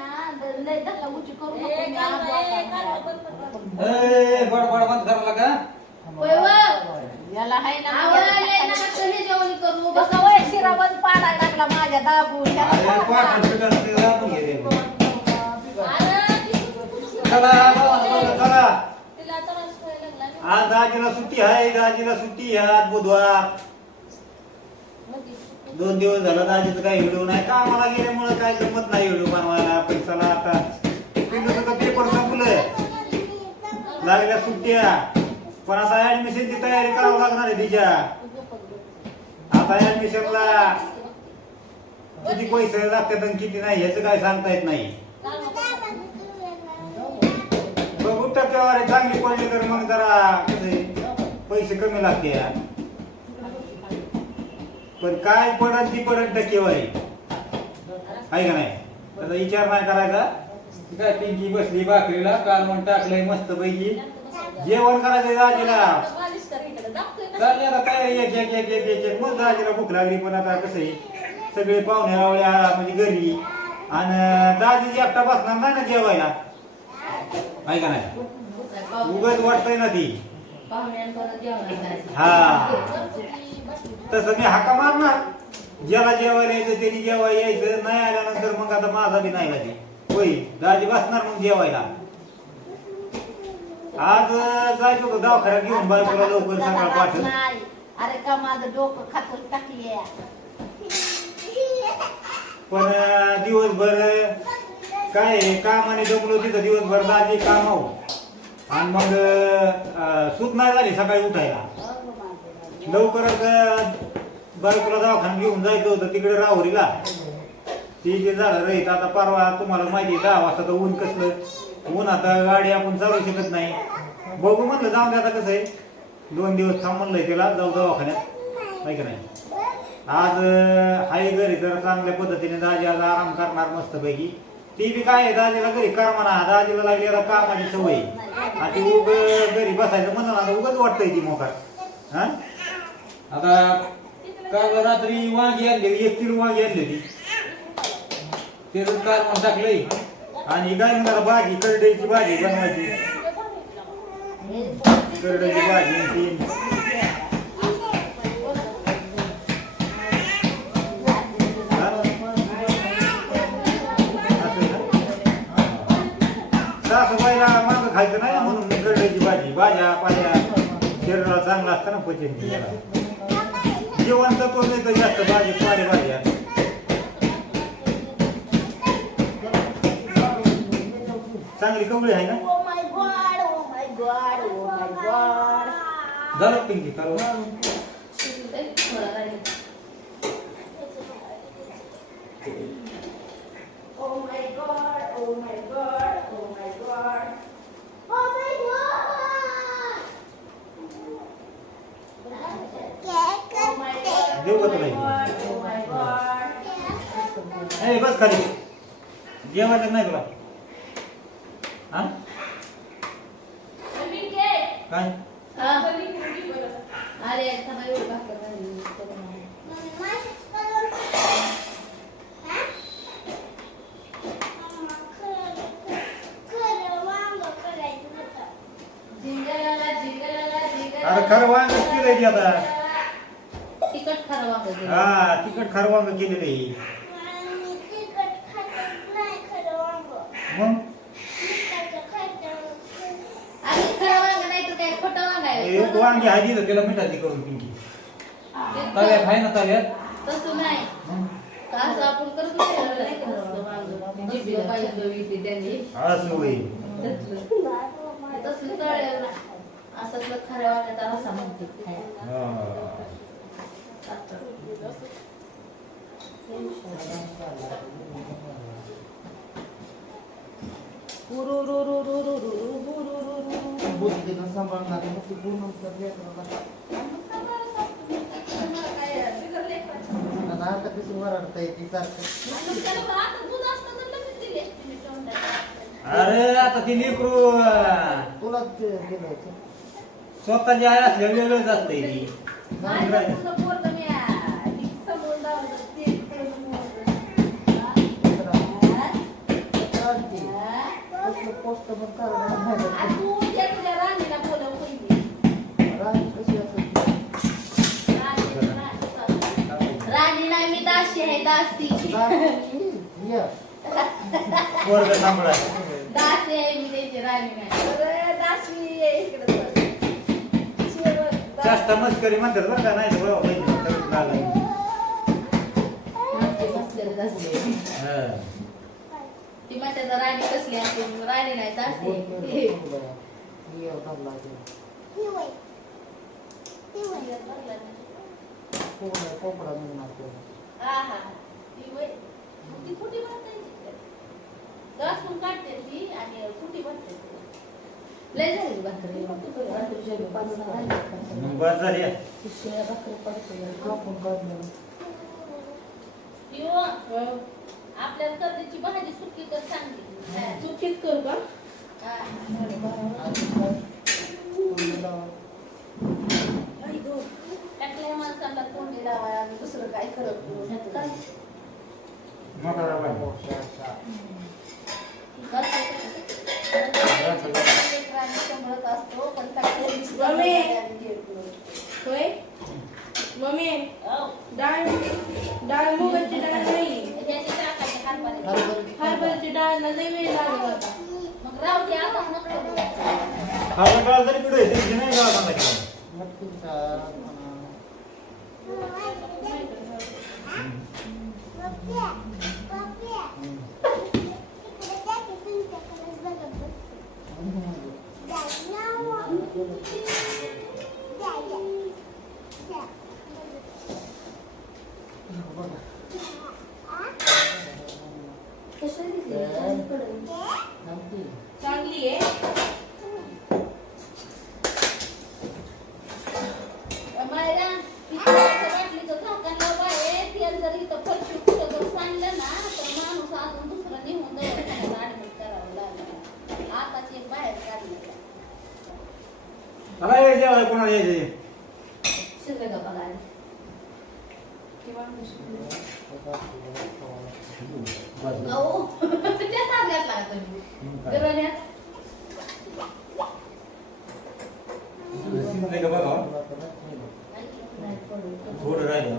ए, मी काल आज ए, काल वापरणार. बंद कर. ए बडबड बंद करायला का. याला हाय माझ्या दाबून अरे घे रे. चला चला. आज दाजीला सुट्टी आहे दाजीला सुट्टी आहे आज बुधवार. दोन दिवस झाला दाजीचं काही व्हिडिओ नाही कामाला गेल्यामुळे काय जमत नाही व्हिडिओ बनवायला चला आता. पिल्लूचं तर पेपर संपलं लागल्या सुट्ट्या. पण आता ऍडमिशनची तयारी करावं लागणार आहे तिच्या. आता ऍडमिशनला किती पैसे लागतात आणि किती नाही याचं काय सांगता येत नाही. बघू टक्केवारी चांगली पडली तर मग जरा पैसे कमी लागते पण काय पडत ती पडत टक्केवारी. आहे का नाही? त्याचा विचार नाही करायचा. काय पिंकी बसली भाकरीला काल म्हणून टाकलंय मस्त पैकी जेवण करायचं दाजीला. चालले आता काय एक एक एक एक एक एक. मग दाजीला भूक लागली पण आता कसं आहे? सगळे पाहुणे रावळ्या म्हणजे घरी. आणि दाजी एकटा बसणार नाही ना जेवायला? आहे का नाही? उगच वाटतंय ना ती. हा. तसं मी हाका मारणार. ज्याला जेवायला यायचं त्यांनी जेवायला यायचं नाही आल्यानंतर मग आता माझा बी नाही लागली. होय दाजी बसणार मग जेवायला. आज जायचं होतं दवाखान्यात घेऊन बायकोला लवकर सकाळ नाही अरे का माझं डोकं खातून टाकली पण अं, दिवसभर काय आहे, कामाने जमलो तिथं दिवसभर दाजी काम आहो आणि मग अं, सूट नाही झाली सकाळी उठायला. लवकरच अं, बायकोला दवाखान्यात घेऊन जायचं होतं तिकडे राहुरीला. ते जे झालं रे आता परवा तुम्हाला माहिती आहे दहा वाजता तर ऊन कसलं. ऊन आता गाडी आपण चालू शकत नाही. बघू म्हणलं जाऊन दे आता कसं आहे. दोन दिवस थांब म्हणलंय त्याला जाऊ दवाखान्यात. नाही का नाही? आज हाय घरी जर चांगल्या पद्धतीने दाजी आज आराम करणार मस्त पैकी ती बी काय आहे दाजीला घरी कर म्हणा. दाजीला लागली आता कामाची सवय. आणि ती उग घरी बसायचं म्हणलं ना उगच वाटतंय ती मोकार. हा? आता काल रात्री वांगी आणली एक किलो वांगी आणलेली. ते काल मग टाकलंय. आणि काय भाजी करड्याची भाजी बनवायची. करड्याची भाजी सासूबाईला खायचं नाही म्हणून करड्याची भाजी भाज्या पाल्या. शरीराला चांगला असतं ना पचन क्रियेला. जेवण सत्व मिळतं जास्त भाजी पाले भाज्या चांगली कवळी आहे ना? झालं पिंकी करू. देऊ का तुला नाही बस खाली. जेवायचं नाही तुला? हा? काय? अरे खरं वांग किती आता. तिखट खारं वांगं केलं. हा केलेलं आहे मग आणि खरं वांगं नाही तर काय खोटं वांगं आहे. एक वांगी हाजी तर त्याला मिठाची करून पिंकी ते तव्यात आहे ना तव्यात तसं नाही मग असं आपण करत होतो ना, नाही का नुसतं वांगं. जिभेला पाहिजे होती त्यांनी. असं होय तसलं तळलेलं नाही. असं आपलं खऱ्या वांग्याचा रस्सा म्हणते. हा. बुद्धीनं सांभाळणार मग ती पूर्ण लेकराला आणि आता कशी वरडता येते सारखं आता दूध असतं तर लगेच दिली असती मी तोंडात. अरे आता ती लेकरू अं, तुला ते दिलं स्वतःची आई असल्या वेगळंच वर्ग सांभाळा. दासी आहे मी त्याची राणी नाही. ये इकडं. जास्त मस्करी म्हणतात बरं का नाही बहिणी लागलं. आमची मस्करी दासी हा. ती म्हणते तर राणी कसली असते राणी नाही कोंबडा निघणार तो. वय- कुठे? घासून काढते ती आणि कुठे भरते. लय झाली भाकरी. भाकरी पडतो. कापून काढलं आपल्याला कर्दीची भाजी सुकी तर चांगली हा. चुकीच करू का हा. लावा. टाकल्या माणसाला कोंडी लावाय आणि दुसरं काय करत करा सांभाळत असतो पण कोंडीची मम्मी. डाळ डाळ मुगाची डाळ नाही हरभऱ्याची. हरभऱ्याची हरभऱ्याची डाळ ना लय वेळ लागला होता मग राहू दे आता नको बोलायचं. हळद डाळ जरी पुढे येते, ती नाही गावात आणायची. मटकीचा म्हणा. 来来来，工厂里，工厂里。是这个吧？来。哦，这啥子老？买了个牛，不？是那个吧？哦。我这打的。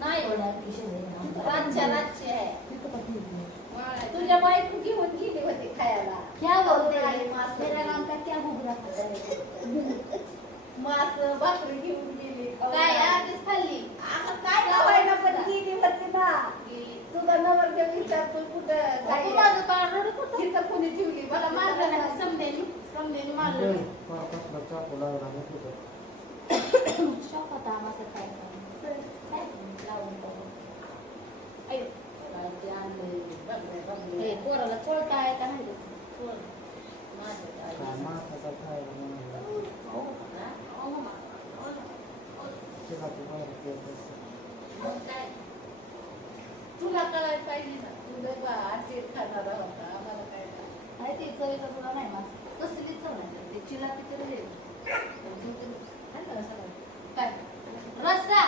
नाही. रातच्या रातची आहे. तुझ्या बायको घेऊन गेली होती खायला. क्या बोलते हैं? मास मेरा नाम का क्या भूख रखता है मास भाकरी घेऊन गेली. काय आधीच खाल्ली? आता काय लावायला पण गेली होती ना. गेली. तुझा नवर विचारतो कुठं काय तू माझं बाळ रडत होतं. तिथं कोणी ठेवली? मला मारलं नाही समजेनी समजेनी मारलं नाही. शॉक होता आम्हाला काय काय? ते पोराला आहे का नाही काय? हो, मग काय? तुला कळायला पाहिजे ना तुला बा आजी खाणारा होता आम्हाला काय नाही. ते तुला नाही मास कसली चव नाही ते चिलापी तिकडे दे. खाल्लं काय? रस्सा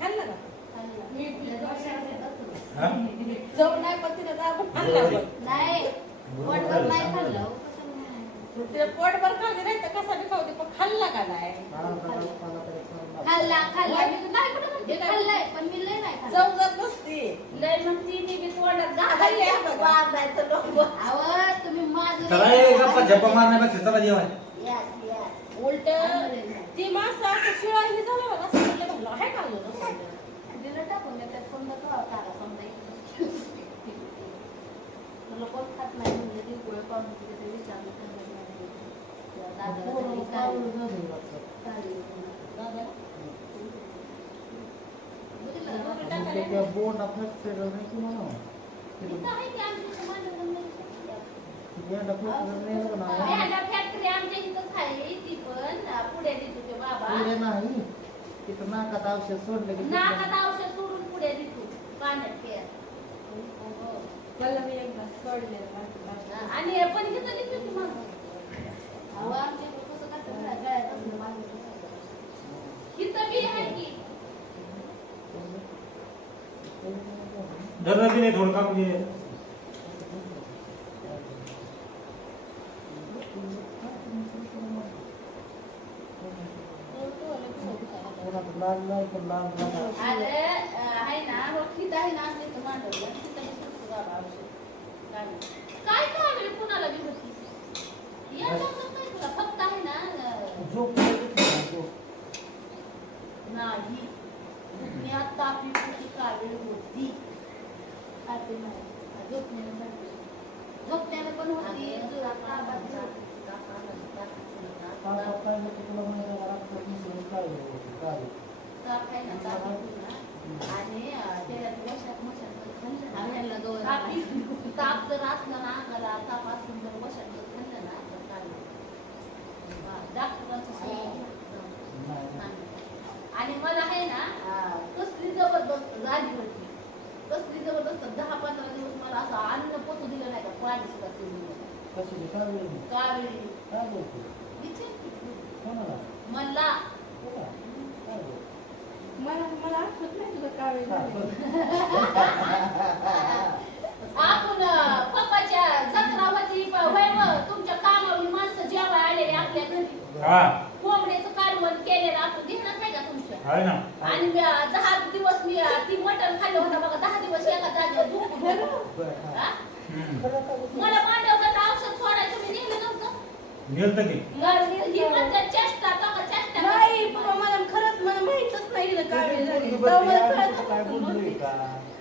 खाल्ला का. मी हा? जाऊन नाही पण तिला दाबून खाल्ला पण नाही. पोटभर नाही खाल्लं. हो, कशाला नाही? तिला पोटभर खाल्ली नाही तर कसा बी खाऊ दे? पण खाल्ला का नाही? खाल्ला खाल्ला मी नाही कुठं म्हणते खाल्लाय पण मी लय नाही खाल्लं. चव जात नसते. लय मग तिने बी तोंडात डोकं. अहो तुम्ही माझं चला गप्पा झप्पा मारण्यापेक्षा चला Yes, yes. उलट ती माणसं असं शिळाही झालं बघा असं म्हटलं म्हणलं हाय खाल्लं नसतं. दिलं टाकून द्या, त्यात समजा थोडा तारा समजा इकडं. तुला कोण खात नाही म्हणजे ती पुढे पाहून तिथे ते विचारलं तर नाही नाही. त्या दादाला तरी काय- काय दादा? बुजलं. बोन फ्रॅक्चर नाही की म्हणा इथं आहे की आमच्या मांडवलं नाही. तिथं नाकात औषध सोडलं की नाकात औषध सोडून पुढे देतो पाण्यात मला मी आणि पण तिथं लिहितो की मग. अहो आमच्या कसं बी की. नाही थोडं म्हणजे काय काय काय कुणाला बी होती फक्त आहे ना नाही मी आता आपली कुठली कावेळ होती नाही. पण होती जो तापात झाली. काय काय होतं तुला माहिती आहे का? रात्री मिसळून काय होतं? काय ताप आहे ना ताप होती ना. आणि अं, त्याच्यात वशात मशात खाल्लं आम्हाला ना दोन ताप ताप जर असला ना अंगाला ताप असून जर वशात जर खाल्लं ना तर काय हा, डॉक्टरांचं सल्ला घ्या. नाही आणि मला आहे ना कसली जबरदस्त झाली होती. कसली जबरदस्त दहा पंधरा दिवस मला असं अन्न पोचू दिलं नाही का? पाणी सुद्धा कावेळी मला? मला मला आठवत नाही तुझं कावेळ. आपण पप्पाच्या जत्रा होती प- होय व, तुमच्या आपल्या घरी हा कोंबड्याचं कालवण केलेलं आपण ध्यानात नाही का तुमच्या आहे ना आणि मी, अं, दहा दिवस मी अं, ती मटण खाल्लं होतं बघा दहा दिवस एका जागेवर झोपून होतो. हा. हम्म. मला पांडवकडनं औषध सोडायचं मी नेलं नव्हतं नेलतं की मग ही म्हणतात चेष्टा तो चेष्टा नाही. बाबा मला खरंच मला माहितच नाही झाली तेव्हा मला कळतच नव्हतं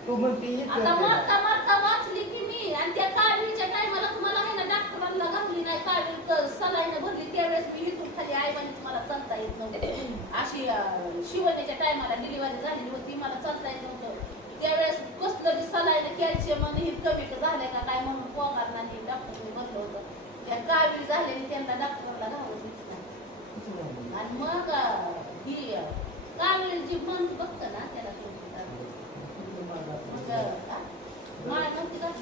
आता आपल्याला. मरता मरता वाचली की मी आणि त्या काळवीच्या टायमाला तुम्हाला आहे ना डॉक्टरांना घातली नाही काळवी सलाईन भरली. त्यावेळेस मी इथून खाली आईबाने मला चालता येत नव्हतं. अशी शिवण्याच्या टायमाला डिलिव्हरी झालेली होती. मला चालता येत नव्हतं. त्यावेळेस कसलं सलाईन कॅल्शियम आणि हे कमी झालंय का काय म्हणून पोगार नाही डॉक्टरने बघलं होतं. त्या काळवी झालेली त्यांना डॉक्टरला नाही आणि मग ही काळवी जी मन बघतं ना त्याला. मग,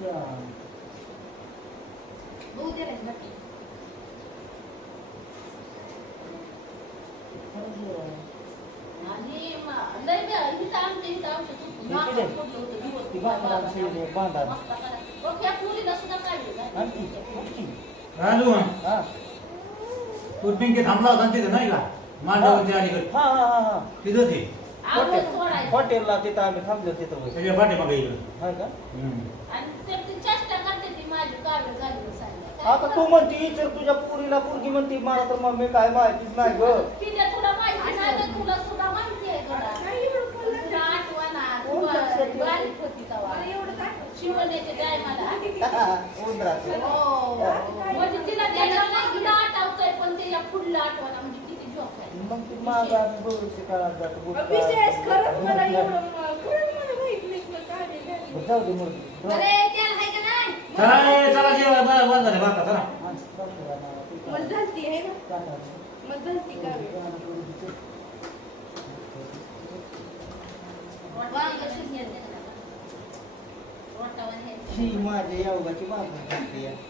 ना ना. त्या बघू दे रे, बटन. खरंच आहे. आणि म- लय बे- इथं आमच्या इथं औषध होतं. नाकात किती? पडलं होतं दिवस. ती बांधणार शिवले, बांधणार. मस्त करा. बघ, या पोरीला सुद्धा काढली काय? आणखी कुठची? राजू हा तू पिंकी थांबला होता ना तिथं नाही का मांडवरती अलीकडे हा हा हा हा तिथं ते हॉटेलला तिथं आम्ही थांबलो तिथं बस. त्याच्या पाठीमागे इकडं हाय का आणि ते ती चेष्टा करते ती माझी कावीळ झाली म्हणून सांगितलं. आता तू म्हणते विचार तुझ्या पुरीला पुरगी म्हणते मला तर मग मी काय माहितीच नाही ग तिला तुला तुला तुला. तुला. उंदराचं. हो. म्हणजे तिला नाही तुला आठवतंय पण ते या पुढलं आठवणा म्हणजे. मग ती मागा भविष्य काळात जातं विशेष खरंच मला. एवढं खरंच मला माहीत नाही तुला कावेळ झाली. जाऊ दे मुलगी. जाऊ. अरे, त्याला हाय का नाही? चला ए, चला जेवाय बरं बरं झालं बरं का चला माणसं जाऊ दे ना, ती मला झालती आहे ना? मला झालती. वांगं आहे. रोटावर हे. ही माझ्या योगाची घातली आहे.